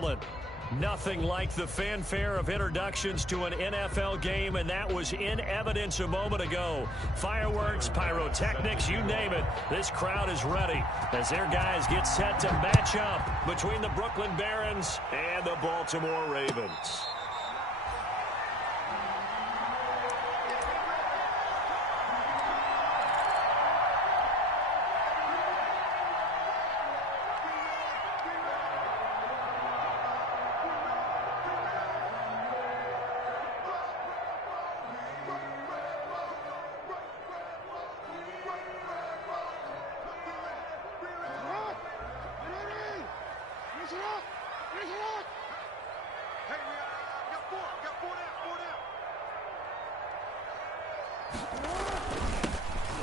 Maryland. Nothing like the fanfare of introductions to an NFL game, and that was in evidence a moment ago. Fireworks, pyrotechnics, you name it. This crowd is ready as their guys get set to match up between the Brooklyn Barons and the Baltimore Ravens.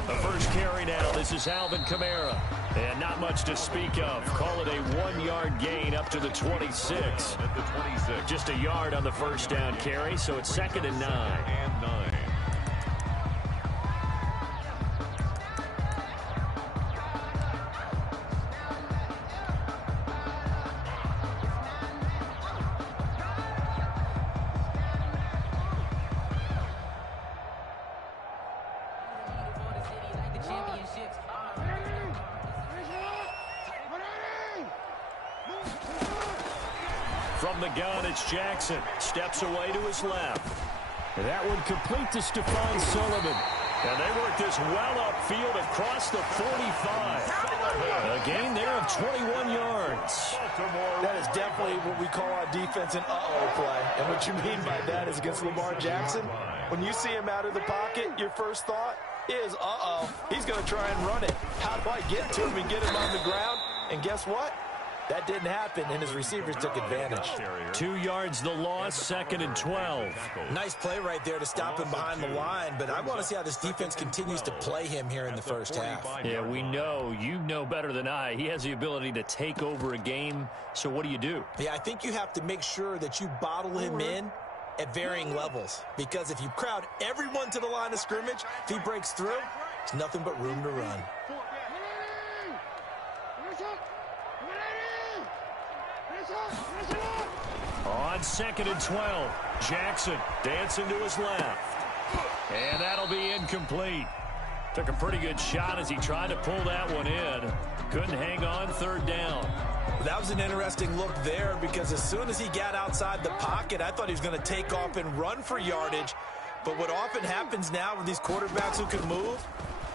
The first carry now. This is Alvin Kamara. And not much to speak of. Call it a 1-yard gain up to the 26. Just a yard on the first down carry, so it's 2nd and 9. From the gun, it's Jackson. Steps away to his left. That one complete to Stephon Sullivan. And they work this well upfield across the 45. A gain there of 21 yards. That is definitely what we call our defense an uh-oh play. And what you mean by that is against Lamar Jackson, when you see him out of the pocket, your first thought is, uh-oh, he's going to try and run it. How do I get to him and get him on the ground? And guess what? That didn't happen, and his receivers took advantage. 2 yards the loss, 2nd and 12. Nice play right there to stop him behind the line, but I want to see how this defense continues to play him here in the first half. Yeah, we know. You know better than I. He has the ability to take over a game, so what do you do? Yeah, I think you have to make sure that you bottle him in at varying levels, because if you crowd everyone to the line of scrimmage, if he breaks through, there's nothing but room to run. On 2nd and 12, Jackson dancing to his left. And that'll be incomplete. Took a pretty good shot as he tried to pull that one in. Couldn't hang on, 3rd down. That was an interesting look there, because as soon as he got outside the pocket, I thought he was going to take off and run for yardage. But what often happens now with these quarterbacks who can move,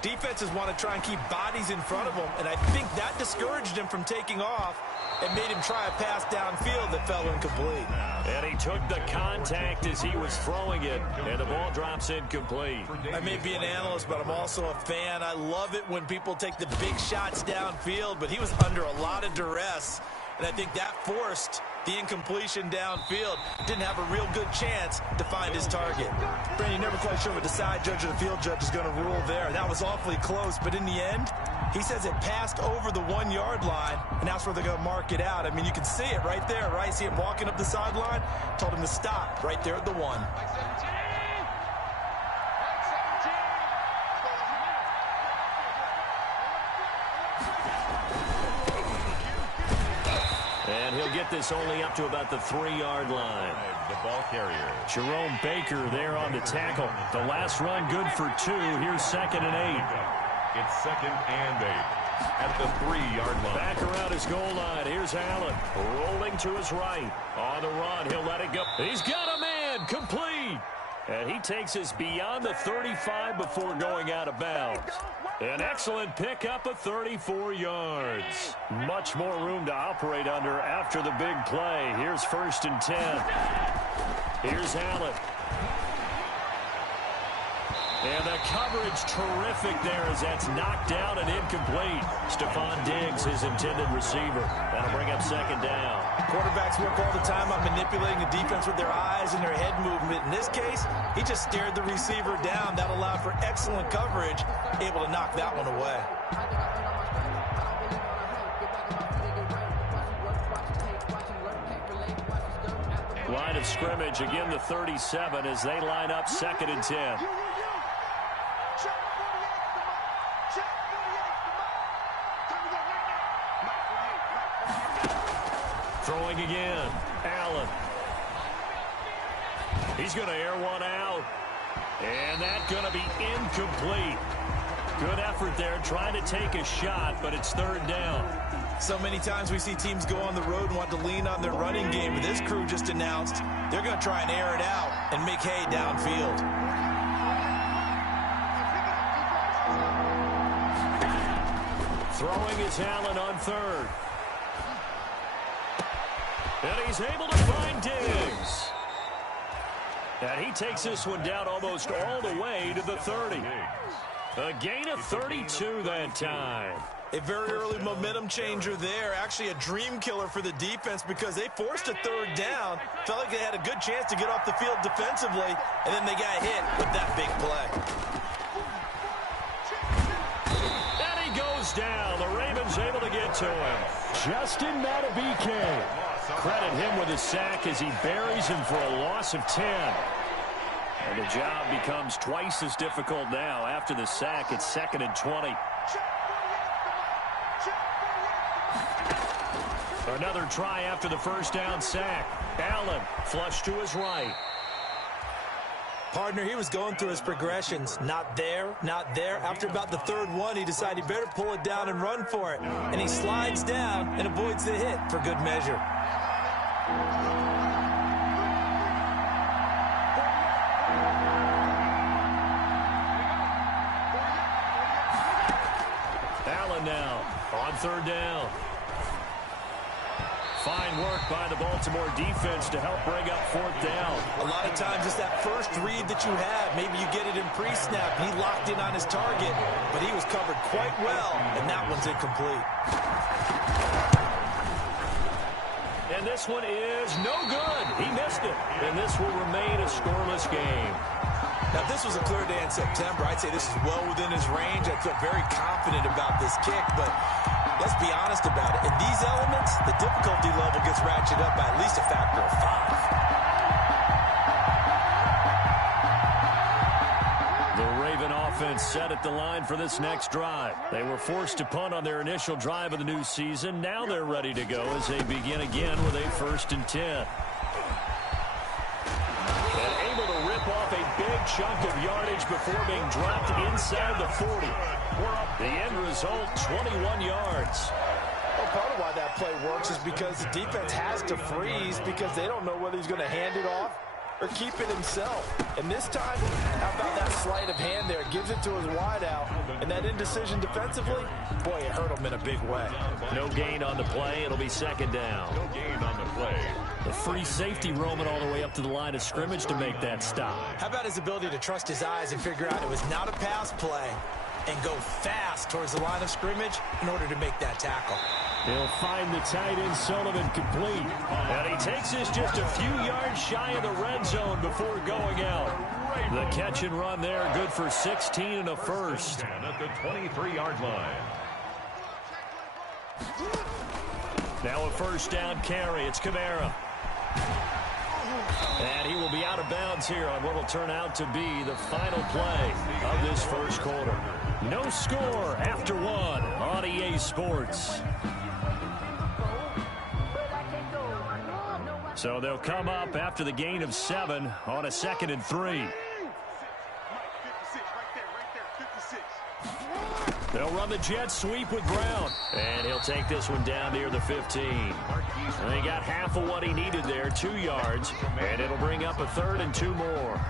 defenses want to try and keep bodies in front of them, and I think that discouraged him from taking off and made him try a pass downfield that fell incomplete. And he took the contact as he was throwing it, and the ball drops incomplete. I may be an analyst, but I'm also a fan. I love it when people take the big shots downfield, but he was under a lot of duress, and I think that forced the incompletion downfield. Didn't have a real good chance to find his target. Brandon, you're never quite sure what the side judge or the field judge is going to rule there. That was awfully close, but in the end, he says it passed over the 1-yard line, and that's where they're going to mark it out. I mean, you can see it right there, right? See him walking up the sideline? Told him to stop right there at the 1. And he'll get this only up to about the 3-yard line. The ball carrier, Jerome Baker there on the tackle. The last run good for 2. Here's 2nd and 8. It's 2nd and 8 at the 3-yard line. Back around his goal line. Here's Allen rolling to his right. On the run, he'll let it go. He's got a man, complete. And he takes us beyond the 35 before going out of bounds. An excellent pickup of 34 yards. Much more room to operate under after the big play. Here's 1st and 10. Here's Allen. And the coverage terrific there as that's knocked down and incomplete. Stephon Diggs, his intended receiver. That'll bring up 2nd down. Quarterbacks work all the time on manipulating the defense with their eyes and their head movement. In this case, he just stared the receiver down. That allowed for excellent coverage, able to knock that one away. Line of scrimmage, again the 37 as they line up 2nd and 10. Throwing throwing again. Allen. He's going to air one out. And that's going to be incomplete. Good effort there trying to take a shot, but it's third down. So many times we see teams go on the road and want to lean on their running game. But this crew just announced they're going to try and air it out and make hay downfield. Throwing is Allen on third. And he's able to find Diggs. And he takes this one down almost all the way to the 30. A gain of 32 that time. A very early momentum changer there. Actually a dream killer for the defense because they forced a third down. Felt like they had a good chance to get off the field defensively. And then they got hit with that big play. And he goes down. The Ravens able to get to him. Ny2DaBay. Credit him with a sack as he buries him for a loss of 10. And the job becomes twice as difficult now. After the sack, it's 2nd and 20. Another try after the first down sack. Allen flush to his right. Partner, he was going through his progressions. Not there, not there. After about the third one, he decided he better pull it down and run for it. And he slides down and avoids the hit for good measure. Allen now on third down. Fine work by the Baltimore defense to help bring up fourth down. A lot of times it's that first read that you have. Maybe you get it in pre-snap. He locked in on his target, but he was covered quite well, and that one's incomplete. And this one is no good. He missed it. And this will remain a scoreless game. Now, if this was a clear day in September, I'd say this is well within his range. I feel very confident about this kick, but let's be honest about it. In these elements, the difficulty level gets ratcheted up by at least a factor of 5. The Raven offense set at the line for this next drive. They were forced to punt on their initial drive of the new season. Now they're ready to go as they begin again with a 1st and 10. Off a big chunk of yardage before being dropped inside the 40. The end result, 21 yards. Well, part of why that play works is because the defense has to freeze because they don't know whether he's going to hand it off or keep it himself. And this time, how about that sleight of hand there? Gives it to his wideout. And that indecision defensively, boy, it hurt him in a big way. No gain on the play. It'll be 2nd down. No gain on the play. The free safety roaming all the way up to the line of scrimmage to make that stop. How about his ability to trust his eyes and figure out it was not a pass play and go fast towards the line of scrimmage in order to make that tackle? He'll find the tight end Sullivan complete. And he takes this just a few yards shy of the red zone before going out. The catch and run there, good for 16 and a first. At the 23-yard line. Now a first down carry. It's Kamara. And he will be out of bounds here on what will turn out to be the final play of this first quarter. No score after one on EA Sports. So they'll come up after the gain of 7 on a 2nd and 3. They'll run the jet sweep with Brown. And he'll take this one down near the 15. And he got half of what he needed there, 2 yards. And it'll bring up a 3rd and 2 more.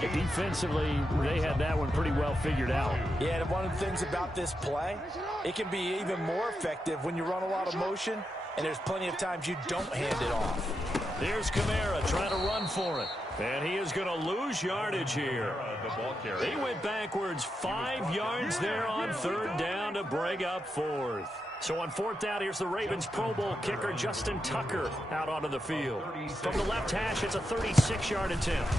Defensively, they had that one pretty well figured out. Yeah, and one of the things about this play, it can be even more effective when you run a lot of motion, and there's plenty of times you don't hand it off. Here's Kamara trying to run for it. And he is going to lose yardage here. He went backwards 5 yards there on 3rd down to bring up 4th. So on 4th down, here's the Ravens Pro Bowl kicker Justin Tucker out onto the field. From the left hash, it's a 36-yard attempt.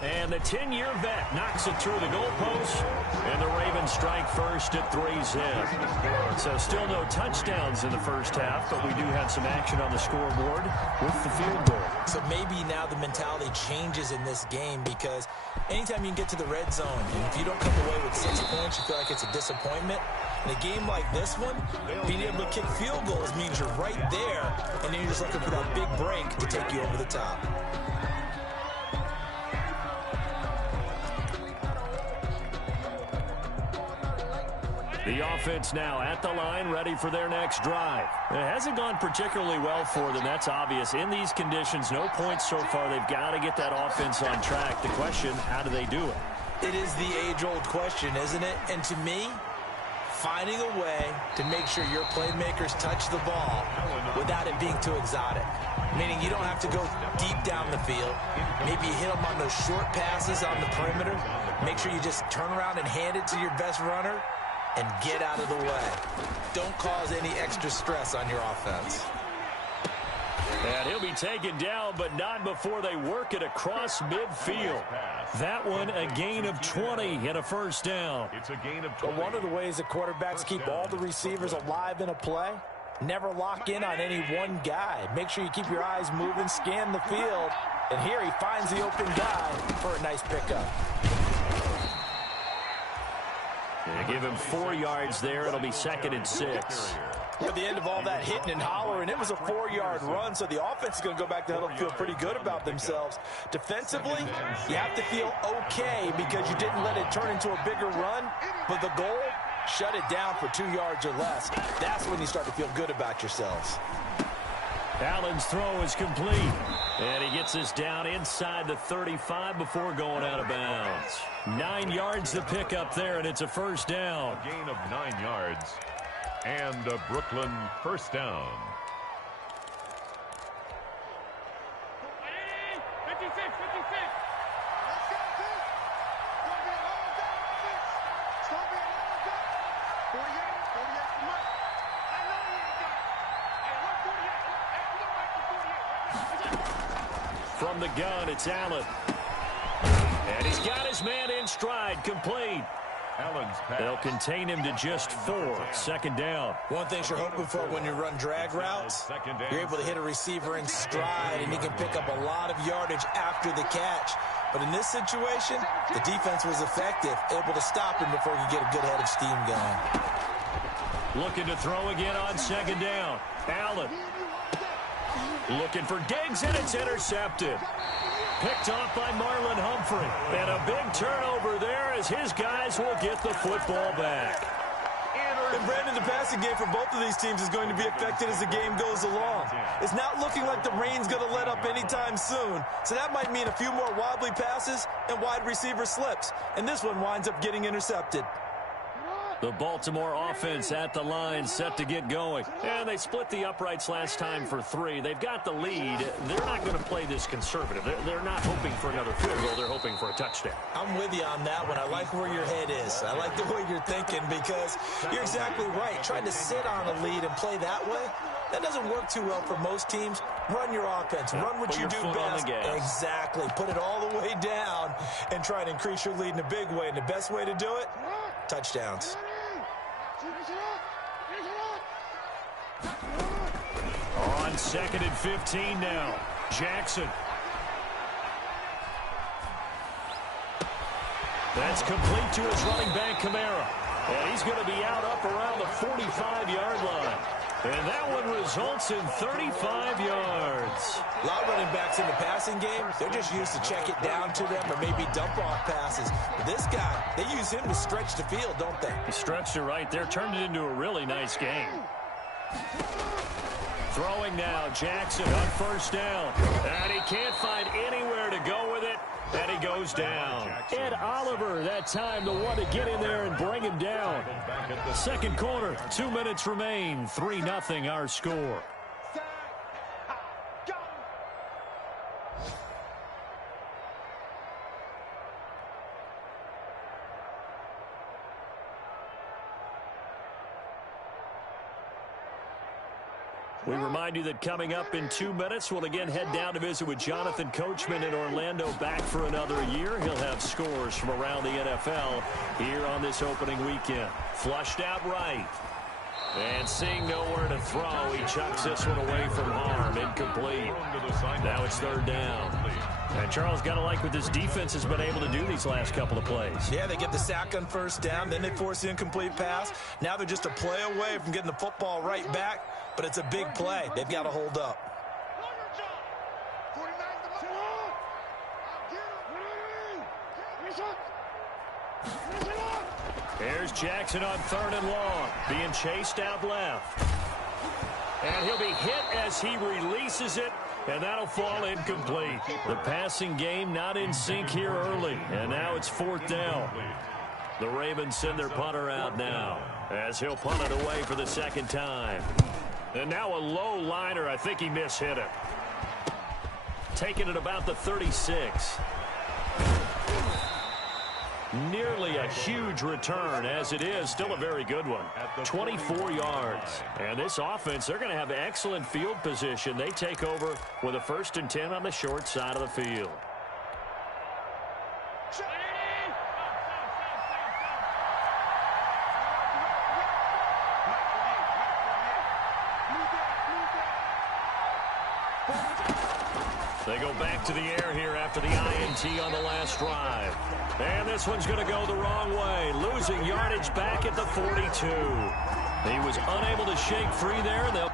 And the 10-year vet knocks it through the goalpost. And the Ravens strike first at 3-zip. So still no touchdowns in the first half, but we do have some action on the scoreboard with the field goal. So maybe now the mentality changes in this game because anytime you can get to the red zone, and if you don't come away with 6 points, you feel like it's a disappointment. In a game like this one, being able to kick field goals means you're right there, and then you're just looking for that big break to take you over the top. The offense now at the line, ready for their next drive. It hasn't gone particularly well for them. That's obvious. In these conditions, no points so far. They've got to get that offense on track. The question, how do they do it? It is the age-old question, isn't it? And to me, finding a way to make sure your playmakers touch the ball without it being too exotic. Meaning you don't have to go deep down the field. Maybe you hit them on those short passes on the perimeter. Make sure you just turn around and hand it to your best runner and get out of the way. Don't cause any extra stress on your offense. And he'll be taken down, but not before they work it across midfield. That one, a gain of 20 and a first down. It's a gain of 20. Well, one of the ways that quarterbacks keep all the receivers alive in a play, never lock in on any one guy. Make sure you keep your eyes moving, scan the field, and here he finds the open guy for a nice pickup. They give him 4 yards there. It'll be 2nd and 6. At the end of all that hitting and hollering, it was a 4-yard run, so the offense is going to go back to huddle and feel pretty good about themselves. Defensively, you have to feel okay because you didn't let it turn into a bigger run, but the goal, shut it down for 2 yards or less. That's when you start to feel good about yourselves. Allen's throw is complete. And he gets this down inside the 35 before going out of bounds. 9 yards to pick up there, and it's a first down. A gain of 9 yards. And a Brooklyn first down. From the gun, it's Allen. And he's got his man in stride, complete. Allen's pass. They'll contain him to just 4. 2nd down. One thing you're hoping for when you run drag routes, you're able to hit a receiver in stride, and he can pick up a lot of yardage after the catch. But in this situation, the defense was effective, able to stop him before he could get a good head of steam going. Looking to throw again on 2nd down. Allen. Looking for Diggs, and it's intercepted. Picked off by Marlon Humphrey. And a big turnover there as his guys will get the football back. And Brandon, the passing game for both of these teams is going to be affected as the game goes along. It's not looking like the rain's going to let up anytime soon. So that might mean a few more wobbly passes and wide receiver slips. And this one winds up getting intercepted. The Baltimore offense at the line, set to get going. And they split the uprights last time for 3. They've got the lead. They're not going to play this conservative. They're not hoping for another field goal. They're hoping for a touchdown. I'm with you on that one. I like where your head is. I like the way you're thinking because you're exactly right. Trying to sit on a lead and play that way, that doesn't work too well for most teams. Run your offense. Run what you do best. Exactly. Put it all the way down and try to increase your lead in a big way. And the best way to do it, touchdowns. On 2nd and 15 now. Jackson. That's complete to his running back, Kamara. And he's going to be out up around the 45-yard line. And that one results in 35 yards. A lot of running backs in the passing game, they're just used to check it down to them or maybe dump off passes. But this guy, they use him to stretch the field, don't they? He stretched it right there, turned it into a really nice game. Throwing now, Jackson on 1st down. And he can't find anywhere to go with it. And he goes down. Ed Oliver, that time, the one to get in there and bring him down. 2nd quarter, 2 minutes remain. 3-0 our score. We remind you that coming up in 2 minutes, we'll again head down to visit with Jonathan Coachman in Orlando, back for another year. He'll have scores from around the NFL here on this opening weekend. Flushed out right. And seeing nowhere to throw, he chucks this one away from harm. Incomplete. Now it's 3rd down. And Charles, got to like what this defense has been able to do these last couple of plays. Yeah, they get the sack on first down, then they force the incomplete pass. Now they're just a play away from getting the football right back, but it's a big play. They've got to hold up. Here's Jackson on 3rd and long, being chased out left. And he'll be hit as he releases it, and that'll fall incomplete. The passing game not in sync here early, and now it's 4th down. The Ravens send their punter out now, as he'll punt it away for the 2nd time. And now a low liner. I think he mishit it. Taking it about the 36. Nearly a huge return, as it is still a very good one. 24 yards. And this offense, they're going to have excellent field position. They take over with a 1st and 10 on the short side of the field. They go back to the air here after the INT on the last drive. And this one's going to go the wrong way. Losing yardage back at the 42. He was unable to shake free there. They'll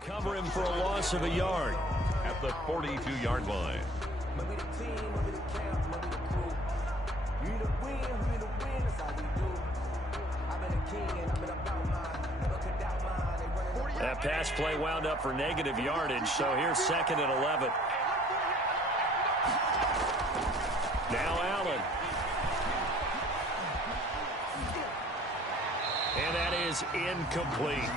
cover him for a loss of a yard. At the 42-yard line. That pass play wound up for negative yardage, so here's 2nd and 11. Now Allen. And that is incomplete.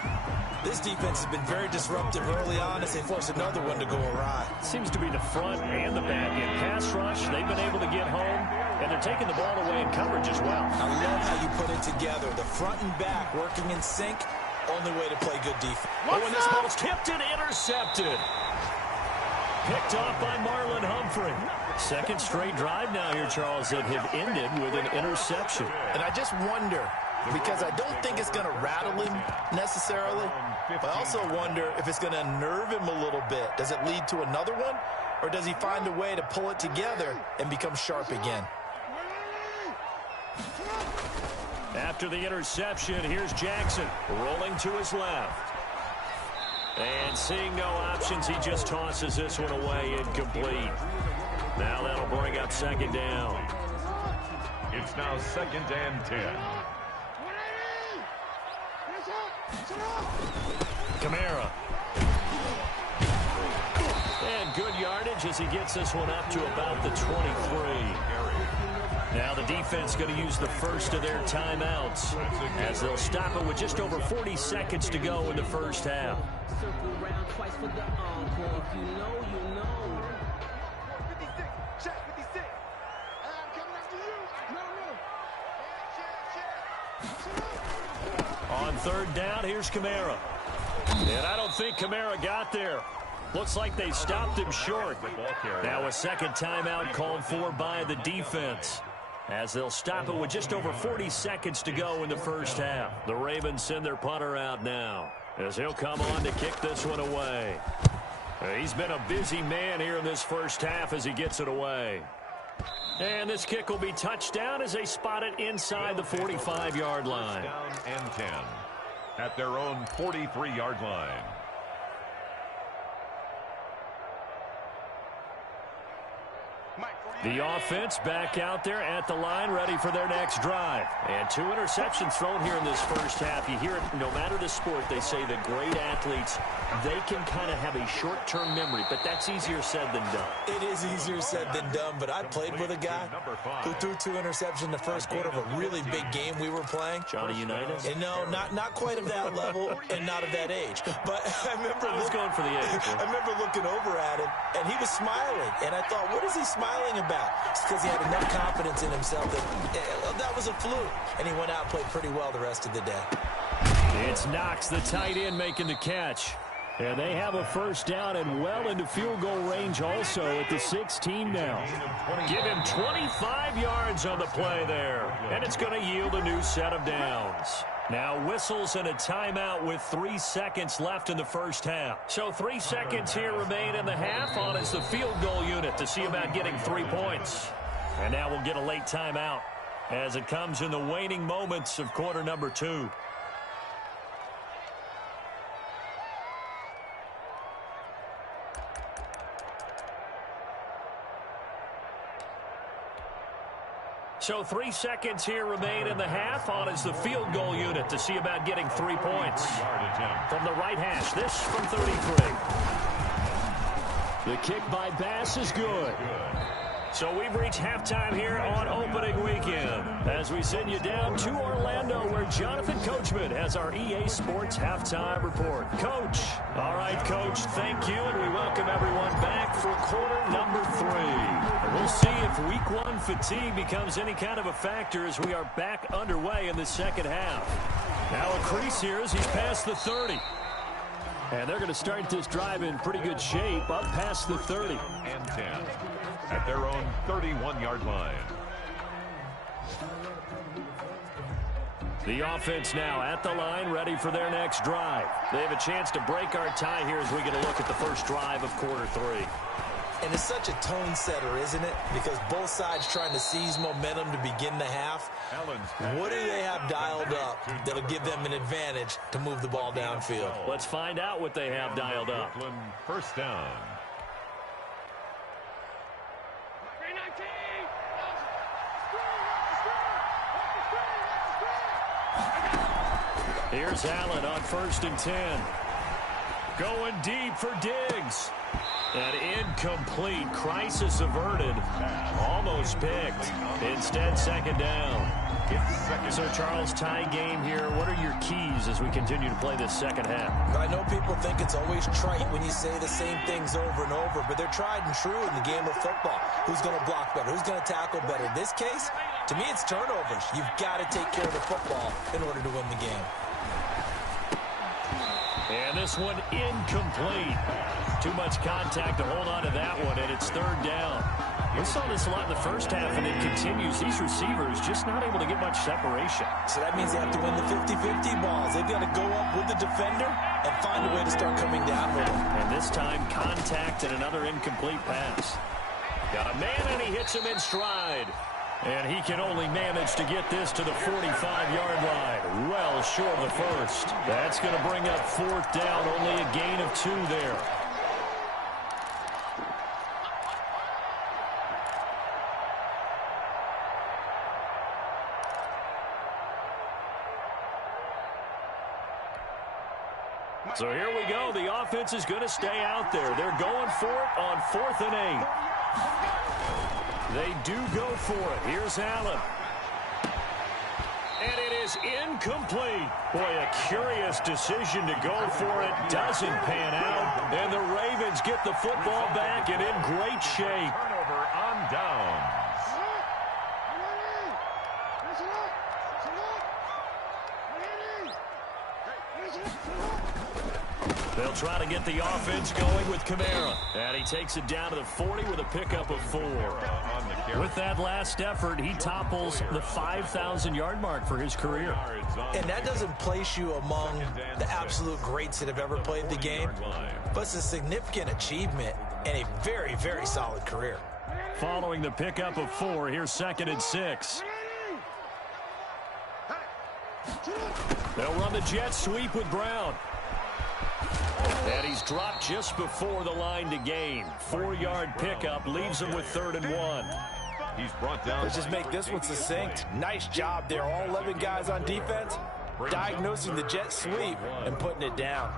This defense has been very disruptive early on as they force another one to go awry. Seems to be the front and the back end. Pass rush, they've been able to get home, and they're taking the ball away in coverage as well. I love how you put it together. The front and back working in sync, only way to play good defense. Oh, and this ball's tipped and intercepted. Picked off by Marlon Humphrey. 2nd straight drive now here, Charles, that have ended with an interception. And I just wonder, because I don't think it's going to rattle him necessarily. I also wonder if it's going to nerve him a little bit. Does it lead to another one? Or does he find a way to pull it together and become sharp again? After the interception, here's Jackson rolling to his left. And seeing no options, he just tosses this one away incomplete. Now that'll bring up 2nd down. It's now 2nd and 10. Kamara. And good yardage as he gets this one up to about the 23. Now the defense going to use the first of their timeouts as they'll stop it with just over 40 seconds to go in the first half. On 3rd down, here's Kamara. And I don't think Kamara got there. Looks like they stopped him short. Now a 2nd timeout called for by the defense, as they'll stop it with just over 40 seconds to go in the first half. The Ravens send their punter out now, as he'll come on to kick this one away. He's been a busy man here in this first half as he gets it away. And this kick will be touchdown as they spot it inside the 45-yard line. Down and 10 at their own 43-yard line. The offense back out there at the line, ready for their next drive. And 2 interceptions thrown here in this first half. You hear it, no matter the sport, they say the great athletes, they can kind of have a short-term memory, but that's easier said than done. It is easier said than done, but I played with a guy who threw 2 interceptions in the first quarter of a really big game we were playing. Johnny Unitas? And no, not quite of that level and not of that age. But I remember I was going for the age. I remember looking over at him, and he was smiling. And I thought, what is he smiling about? It's because he had enough confidence in himself that that was a fluke. And he went out and played pretty well the rest of the day. It's Knox, the tight end, making the catch. And they have a first down and well into field goal range also at the 16 now. Give him 25 yards on the play there. And it's going to yield a new set of downs. Now whistles and a timeout with 3 seconds left in the first half. So 3 seconds here remain in the half on as the field goal unit to see about getting 3 points. And now we'll get a late timeout as it comes in the waning moments of quarter number 2. So 3 seconds here remain in the half on as the field goal unit to see about getting 3 points. From the right hash, this from 33. The kick by Bass is good. So we've reached halftime here on opening weekend as we send you down to Orlando where Jonathan Coachman has our EA Sports halftime report. Coach. All right, Coach, thank you, and we welcome everyone back for quarter number 3. And we'll see if week 1 fatigue becomes any kind of a factor as we are back underway in the second half. Now a crease here as he's past the 30. And they're going to start this drive in pretty good shape up past the 30. And 10 at their own 31-yard line. The offense now at the line, ready for their next drive. They have a chance to break our tie here as we get a look at the first drive of quarter 3. And it's such a tone setter, isn't it? Because both sides trying to seize momentum to begin the half. What do they have dialed up that'll give them an advantage to move the ball downfield? Let's find out what they have dialed up. Brooklyn first down. Here's Allen on 1st and 10. Going deep for Diggs. And incomplete. Crisis averted. Almost picked. Instead, second down. So, Charles, tie game here. What are your keys as we continue to play this second half? I know people think it's always trite when you say the same things over and over, but they're tried and true in the game of football. Who's going to block better? Who's going to tackle better? In this case, to me, it's turnovers. You've got to take care of the football in order to win the game. And this one incomplete. Too much contact to hold on to that one, and it's third down. We saw this a lot in the first half, and it continues. These receivers just not able to get much separation. So that means they have to win the 50-50 balls. They've got to go up with the defender and find a way to start coming down with him. And this time, contact and another incomplete pass. Got a man, and he hits him in stride. And he can only manage to get this to the 45-yard line. Well short of the first. That's going to bring up fourth down. Only a gain of 2 there. So here we go. The offense is going to stay out there. They're going for it on 4th and 8. They do go for it. Here's Allen. And it is incomplete. Boy, a curious decision to go for it. Doesn't pan out. And the Ravens get the football back and in great shape. Turnover on downs. They'll try to get the offense going with Kamara. And he takes it down to the 40 with a pickup of 4. With that last effort, he topples the 5,000-yard mark for his career. And that doesn't place you among the absolute greats that have ever played the game, but it's a significant achievement and a very, very solid career. Following the pickup of 4, here's 2nd and 6. They'll run the jet sweep with Brown. And he's dropped just before the line to gain. 4-yard pickup leaves him with 3rd and 1. He's brought down. Let's just make this one succinct. Nice job there. All 11 guys on defense diagnosing the jet sweep and putting it down.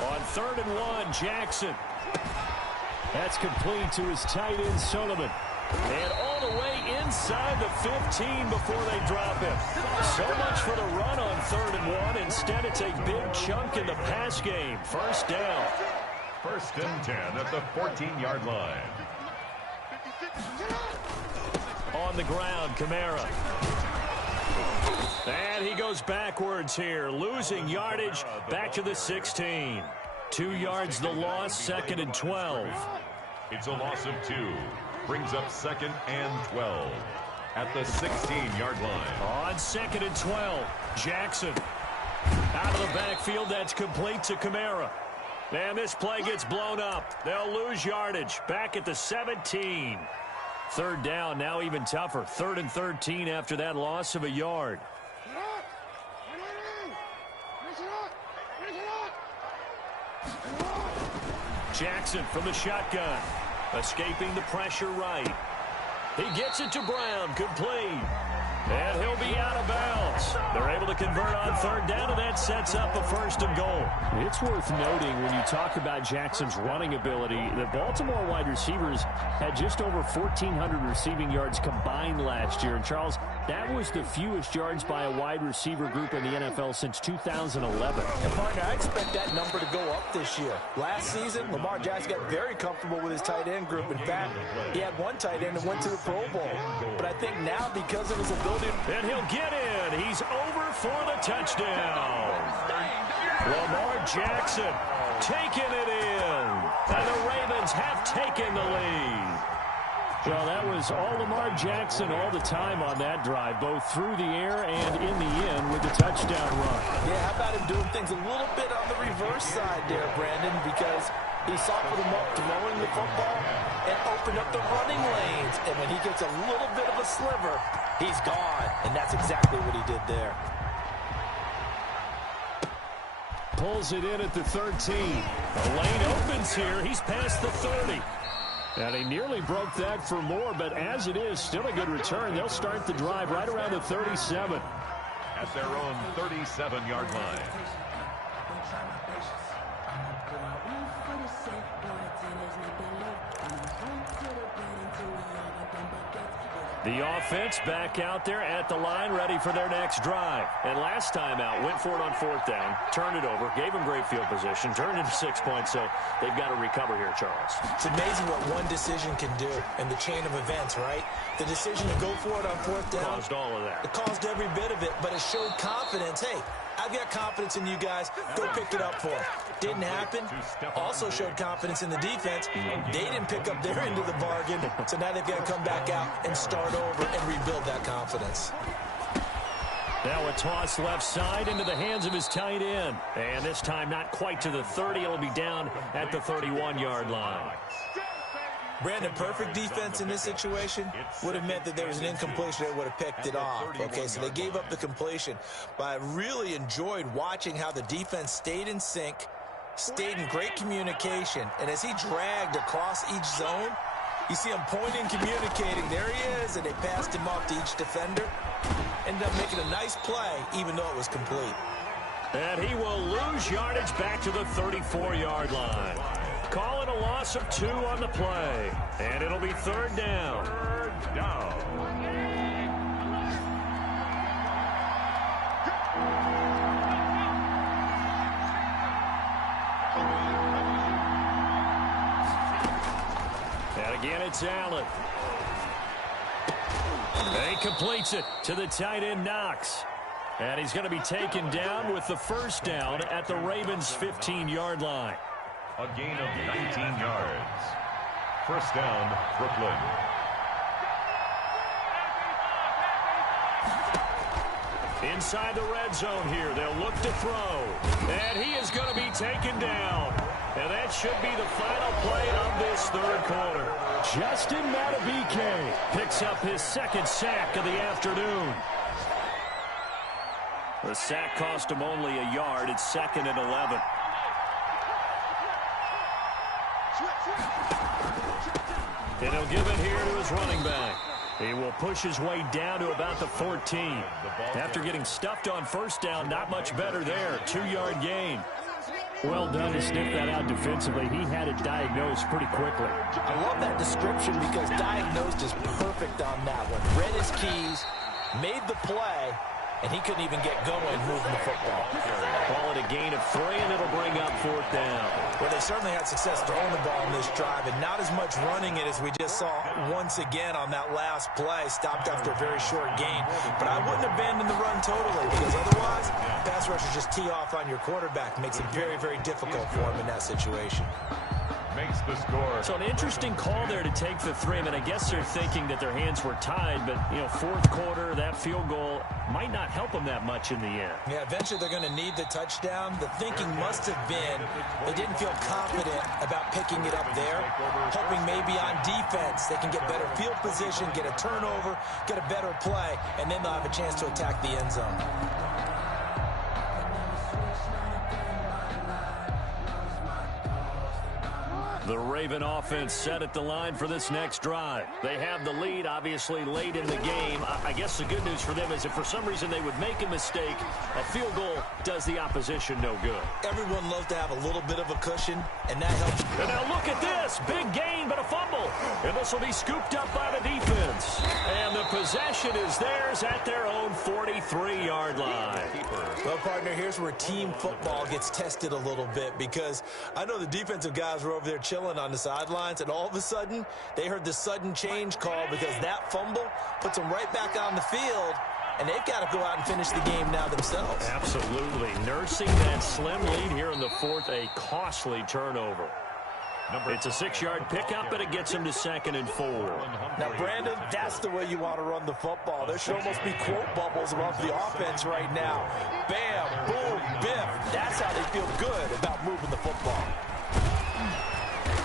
On 3rd and 1, Jackson. That's complete to his tight end, Sullivan. And all the way inside the 15 before they drop him. So much for the run on 3rd and 1. Instead, it's a big chunk in the pass game. First down. 1st and 10 at the 14-yard line. On the ground, Kamara. And he goes backwards here, losing yardage back to the 16. 2 yards the loss, 2nd and 12. It's a loss of 2. Brings up 2nd and 12 at the 16-yard line. On 2nd and 12, Jackson. Out of the backfield, that's complete to Kamara. And this play gets blown up. They'll lose yardage back at the 17. 3rd down, now even tougher. 3rd and 13 after that loss of a yard. Jackson from the shotgun. Escaping the pressure right. He gets it to Brown, complete. And he'll be out of bounds. They're able to convert on 3rd down, and that sets up a 1st and goal. It's worth noting when you talk about Jackson's running ability, the Baltimore wide receivers had just over 1,400 receiving yards combined last year. And, Charles, that was the fewest yards by a wide receiver group in the NFL since 2011. And, partner, I expect that number to go up this year. Last season, Lamar Jackson got very comfortable with his tight end group. In fact, he had one tight end that went to the Pro Bowl. But I think now, because of his ability, and he'll get in. He's over for the touchdown. Lamar Jackson taking it in. And the Ravens have taken the lead. Well, that was all Lamar Jackson all the time on that drive, both through the air and in the end with the touchdown run. Yeah, how about him doing things a little bit on the reverse side there, Brandon, because he softened him up throwing the football and opened up the running lanes. And when he gets a little bit of a sliver, he's gone. And that's exactly what he did there. Pulls it in at the 13. The lane opens here. He's past the 30. And he nearly broke that for more, but as it is, still a good return. They'll start the drive right around the 37. At their own 37-yard line. The offense back out there at the line, ready for their next drive. And last time out, went for it on 4th down, turned it over, gave them great field position, turned into 6 points, so they've got to recover here, Charles. It's amazing what one decision can do in the chain of events, right? The decision to go for it on 4th down. Caused all of that. It caused every bit of it, but it showed confidence. Hey, I've got confidence in you guys. Go pick it up for them. Didn't happen. Also showed confidence in the defense. They didn't pick up their end of the bargain, so now they've got to come back out and start over and rebuild that confidence. Now a toss left side into the hands of his tight end. And this time not quite to the 30. It'll be down at the 31-yard line. Brandon, perfect defense in this situation would have meant that there was an incompletion. They would have picked it off. Okay, so they gave up the completion. But I really enjoyed watching how the defense stayed in sync, stayed in great communication. And as he dragged across each zone, you see him pointing, communicating. There he is, and they passed him off to each defender. Ended up making a nice play, even though it was complete. And he will lose yardage back to the 34-yard line. Calling a loss of 2 on the play. And it'll be 3rd down. 3rd down. And again, it's Allen. And he completes it to the tight end, Knox. And he's going to be taken down with the 1st down at the Ravens' 15-yard line. A gain of 19 yards. 1st down, Brooklyn. Inside the red zone here, they'll look to throw. And he is going to be taken down. And that should be the final play of this 3rd quarter. Justin Ny2DaBay picks up his 2nd sack of the afternoon. The sack cost him only a yard. It's 2nd and 11. And he'll give it here to his running back. He will push his way down to about the 14. After getting stuffed on 1st down, not much better there. 2-yard gain. Well done to sniff that out defensively. He had it diagnosed pretty quickly. I love that description because diagnosed is perfect on that one. Read his keys, made the play, and he couldn't even get going moving the football. Call it a gain of 3, and it'll bring up 4th down. Well, they certainly had success throwing the ball in this drive, and not as much running it as we just saw once again on that last play. Stopped after a very short gain. But I wouldn't abandon the run totally, because otherwise, pass rushers just tee off on your quarterback. Makes it very, very difficult for him in that situation. Makes the score. So an interesting call there to take the 3. I mean, I guess they're thinking that their hands were tied, but, you know, 4th quarter, that field goal might not help them that much in the end. Yeah, eventually they're going to need the touchdown. The thinking must have been they didn't feel confident about picking it up there, hoping maybe on defense they can get better field position, get a turnover, get a better play, and then they'll have a chance to attack the end zone. The Raven offense set at the line for this next drive. They have the lead, obviously, late in the game. I guess the good news for them is if for some reason they would make a mistake, a field goal does the opposition no good. Everyone loves to have a little bit of a cushion, and that helps. And now look at this. Big gain, but a fumble. And this will be scooped up by the defense. And the possession is theirs at their own 43-yard line. Well, partner, here's where team football gets tested a little bit, because I know the defensive guys were over there chilling on the sidelines, and all of a sudden they heard the sudden change call because that fumble puts them right back on the field, and they've got to go out and finish the game now themselves. Absolutely. Nursing that slim lead here in the 4th, a costly turnover. It's a 6-yard pickup, and it gets him to 2nd and 4. Now, Brandon, that's the way you want to run the football. There should almost be quote bubbles above the offense right now. Bam, boom, biff. That's how they feel good about moving the football.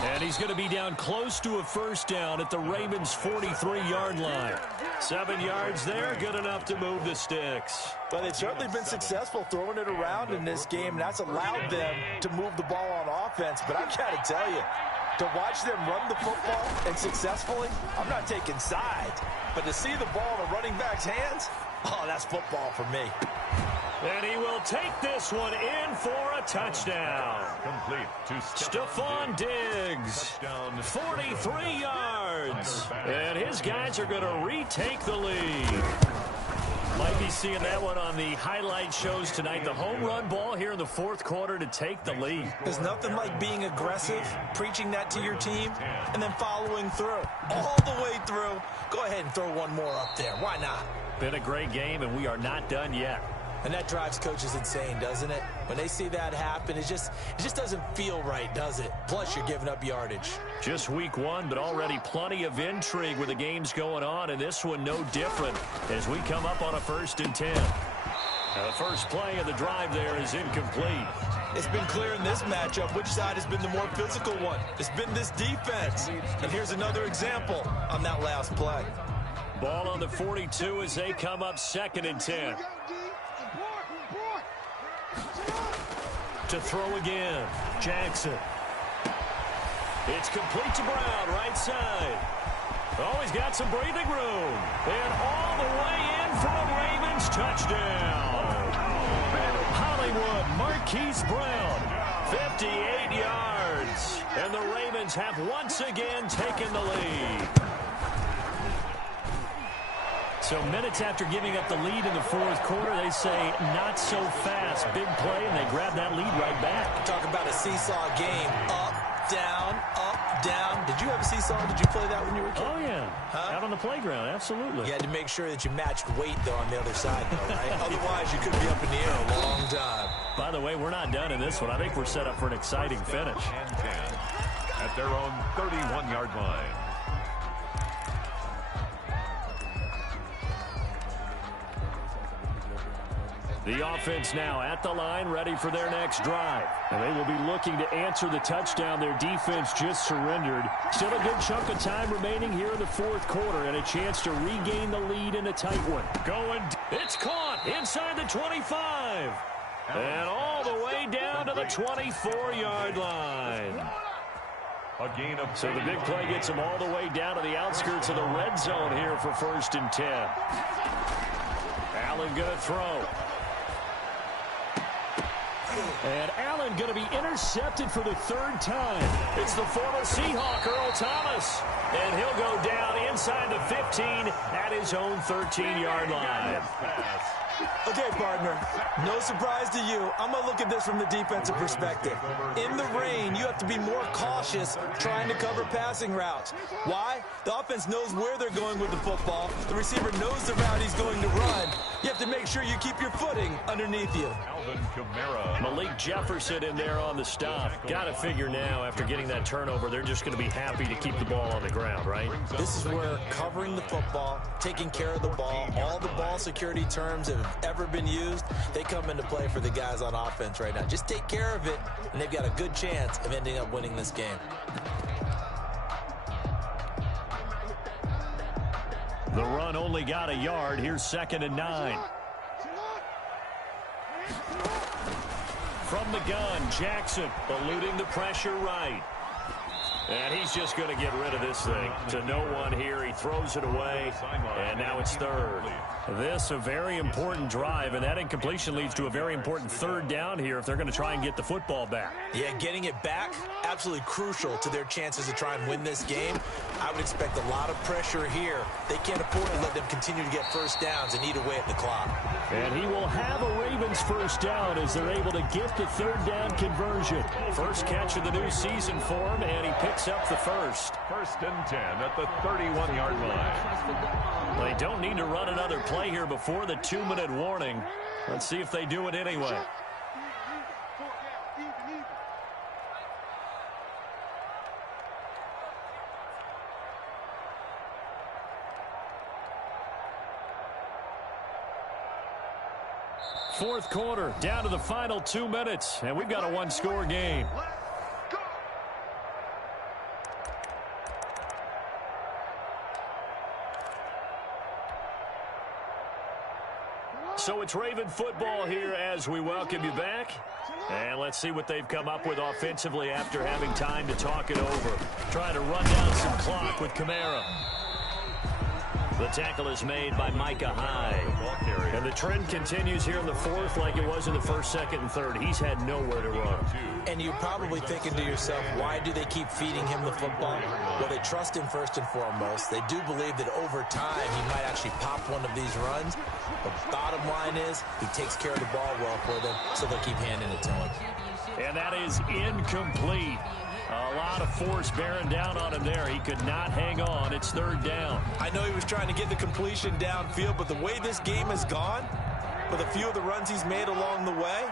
And he's going to be down close to a 1st down at the Ravens' 43-yard line. 7 yards there, good enough to move the sticks. Well, they've certainly been successful throwing it around in this game, and that's allowed them to move the ball on offense. But I've got to tell you, to watch them run the football and successfully, I'm not taking sides. But to see the ball in a running back's hands, oh, that's football for me. And he will take this one in for a touchdown. Complete to Stephon Diggs, 43 yards. And his guys are going to retake the lead. Might be seeing that one on the highlight shows tonight. The home run ball here in the 4th quarter to take the lead. There's nothing like being aggressive, preaching that to your team, and then following through. All the way through. Go ahead and throw one more up there. Why not? Been a great game, and we are not done yet. And that drives coaches insane, doesn't it? When they see that happen, it just doesn't feel right, does it? Plus, you're giving up yardage. Just week 1, but already plenty of intrigue with the games going on, and this one no different as we come up on a 1st and 10. Now, the first play of the drive there is incomplete. It's been clear in this matchup which side has been the more physical one. It's been this defense. And here's another example on that last play. Ball on the 42 as they come up 2nd and 10. To throw again, Jackson. It's complete to Brown, right side. Oh, he's got some breathing room. And all the way in for a Ravens touchdown. Hollywood Marquise Brown, 58 yards. And the Ravens have once again taken the lead. So minutes after giving up the lead in the 4th quarter, they say not so fast. Big play, and they grab that lead right back. Talk about a seesaw game. Up, down, up, down. Did you have a seesaw? Did you play that when you were a kid? Oh, yeah. Huh? Out on the playground, absolutely. You had to make sure that you matched weight, though, on the other side, though, right? Otherwise, you could be up in the air a long time. By the way, we're not done in this one. I think we're set up for an exciting finish. And 10 at their own 31-yard line. The offense now at the line, ready for their next drive. And they will be looking to answer the touchdown their defense just surrendered. Still a good chunk of time remaining here in the 4th quarter and a chance to regain the lead in a tight one. Going, it's caught inside the 25. And all the way down to the 24-yard line. A gain of So the big play gets them all the way down to the outskirts of the red zone here for 1st and 10. Allen going to throw. And Allen going to be intercepted for the 3rd time. It's the former Seahawk, Earl Thomas. And he'll go down inside the 15 at his own 13-yard line. Okay, partner, no surprise to you. I'm going to look at this from the defensive perspective. In the rain, you have to be more cautious trying to cover passing routes. Why? The offense knows where they're going with the football. The receiver knows the route he's going to run. You have to make sure you keep your footing underneath you. Malik Jefferson in there on the stop. Got to figure now, after getting that turnover, they're just going to be happy to keep the ball on the ground, right? This is where covering the football, taking care of the ball, all the ball security terms that have ever been used, they come into play for the guys on offense right now. Just take care of it, and they've got a good chance of ending up winning this game. The run only got a yard. Here's 2nd and 9. From the gun, Jackson eluding the pressure right. And he's just going to get rid of this thing. To no one here. He throws it away, and now it's 3rd. This a very important drive, and that incompletion leads to a very important 3rd down here if they're going to try and get the football back. Yeah, getting it back, absolutely crucial to their chances to try and win this game. I would expect a lot of pressure here. They can't afford to let them continue to get first downs and eat away at the clock. And he will have a Ravens first down as they're able to get the 3rd down conversion. First catch of the new season for him, and he picks up the first. 1st and 10 at the 31-yard line. They don't need to run another play here before the 2-minute warning. Let's see if they do it anyway. Fourth quarter, down to the final 2 minutes, and we've got a one-score game. So it's Raven football here as we welcome you back. And let's see what they've come up with offensively after having time to talk it over. Trying to run down some clock with Kamara. The tackle is made by Micah Hyde. And the trend continues here in the 4th like it was in the 1st, 2nd, and 3rd. He's had nowhere to run. And you're probably thinking to yourself, why do they keep feeding him the football? Well, they trust him first and foremost. They do believe that over time he might actually pop one of these runs. The bottom line is he takes care of the ball well for them, so they'll keep handing it to him. And that is incomplete. A lot of force bearing down on him there. He could not hang on. It's 3rd down. I know he was trying to get the completion downfield, but the way this game has gone, with a few of the runs he's made along the way,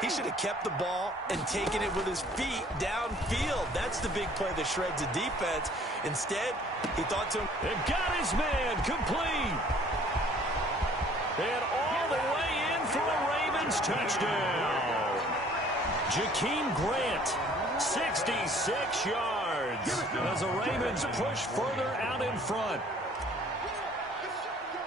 he should have kept the ball and taken it with his feet downfield. That's the big play that shreds the defense. Instead, he thought to him. And got his man complete. And all the way in for a Ravens touchdown. Jakeem Grant. 66 yards as the Ravens push further out in front.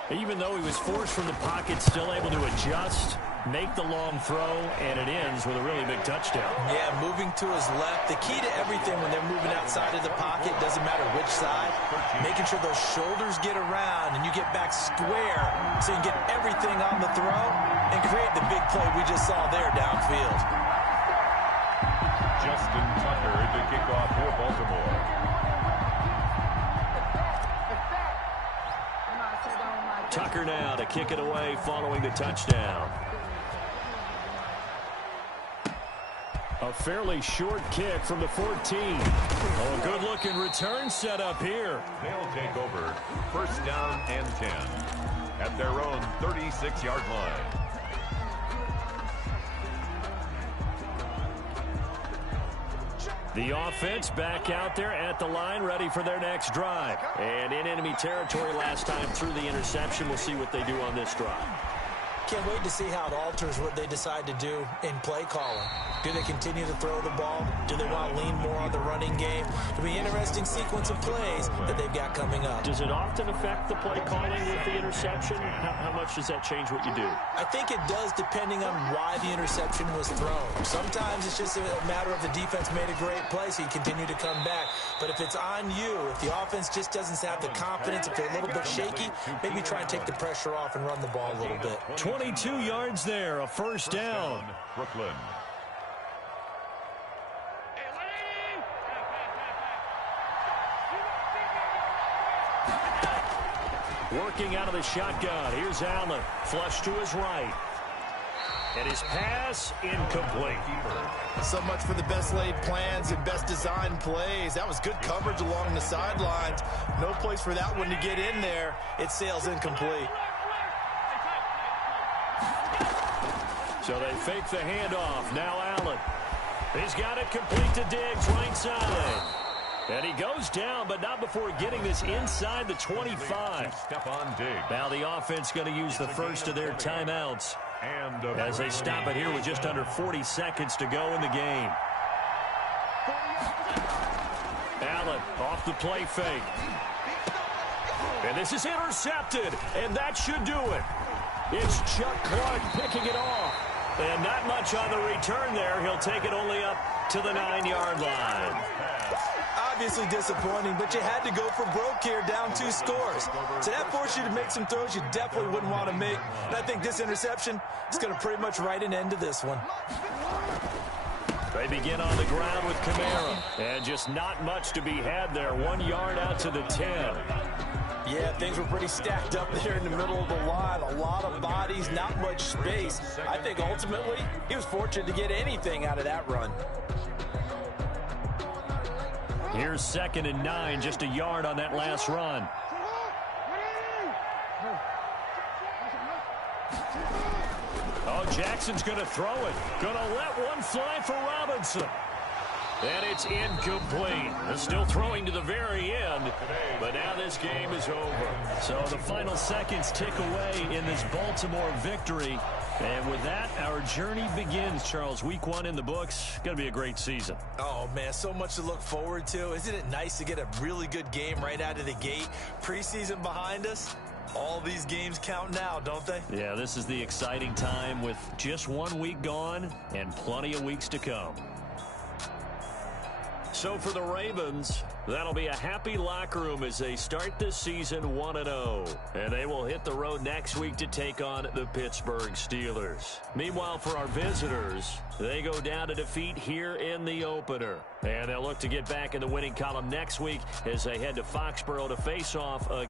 Even though he was forced from the pocket, still able to adjust, make the long throw, and it ends with a really big touchdown. Yeah, moving to his left. The key to everything when they're moving outside of the pocket, doesn't matter which side, making sure those shoulders get around and you get back square so you can get everything on the throw and create the big play we just saw there downfield. Justin Tucker to kick off for Baltimore. Tucker now to kick it away following the touchdown. A fairly short kick from the 14. Oh, a good-looking return set up here. They'll take over 1st down and 10 at their own 36-yard line. The offense back out there at the line, ready for their next drive. And in enemy territory last time through the interception. We'll see what they do on this drive. Can't wait to see how it alters what they decide to do in play calling. Do they continue to throw the ball? Do they want to lean more on the running game? It'll be an interesting sequence of plays that they've got coming up. Does it often affect the play calling with the interception? How much does that change what you do? I think it does depending on why the interception was thrown. Sometimes it's just a matter of the defense made a great play, so you continue to come back. But if it's on you, if the offense just doesn't have the confidence, if they're a little bit shaky, maybe try and take the pressure off and run the ball a little bit. 22 yards there, a first down. Brooklyn. Working out of the shotgun. Here's Allen. Flush to his right. And his pass incomplete. So much for the best laid plans and best designed plays. That was good coverage along the sidelines. No place for that one to get in there. It sails incomplete. So they fake the handoff. Now Allen. He's got it complete to Diggs, right side. And he goes down, but not before getting this inside the 25. Now the offense going to use the first of their timeouts as they stop it here with just under 40 seconds to go in the game. Allen off the play fake. And this is intercepted, and that should do it. It's Chuck Clark picking it off. And not much on the return there. He'll take it only up to the 9-yard line. Obviously disappointing, but you had to go for broke here, down 2 scores. So that forced you to make some throws you definitely wouldn't want to make. And I think this interception is going to pretty much write an end to this one. They begin on the ground with Kamara. And just not much to be had there. 1 yard out to the 10. Yeah, things were pretty stacked up there in the middle of the line. A lot of bodies, not much space. I think ultimately he was fortunate to get anything out of that run. Here's 2nd and 9, just a yard on that last run. Oh, Jackson's going to throw it. Going to let one fly for Robinson. And it's incomplete. They're still throwing to the very end, but now this game is over. So the final seconds tick away in this Baltimore victory. And with that, our journey begins, Charles. Week 1 in the books. Going to be a great season. Oh, man, so much to look forward to. Isn't it nice to get a really good game right out of the gate? Preseason behind us. All these games count now, don't they? Yeah, this is the exciting time with just 1 week gone and plenty of weeks to come. So for the Ravens, that'll be a happy locker room as they start this season 1-0. And they will hit the road next week to take on the Pittsburgh Steelers. Meanwhile, for our visitors, they go down to defeat here in the opener. And they'll look to get back in the winning column next week as they head to Foxborough to face off against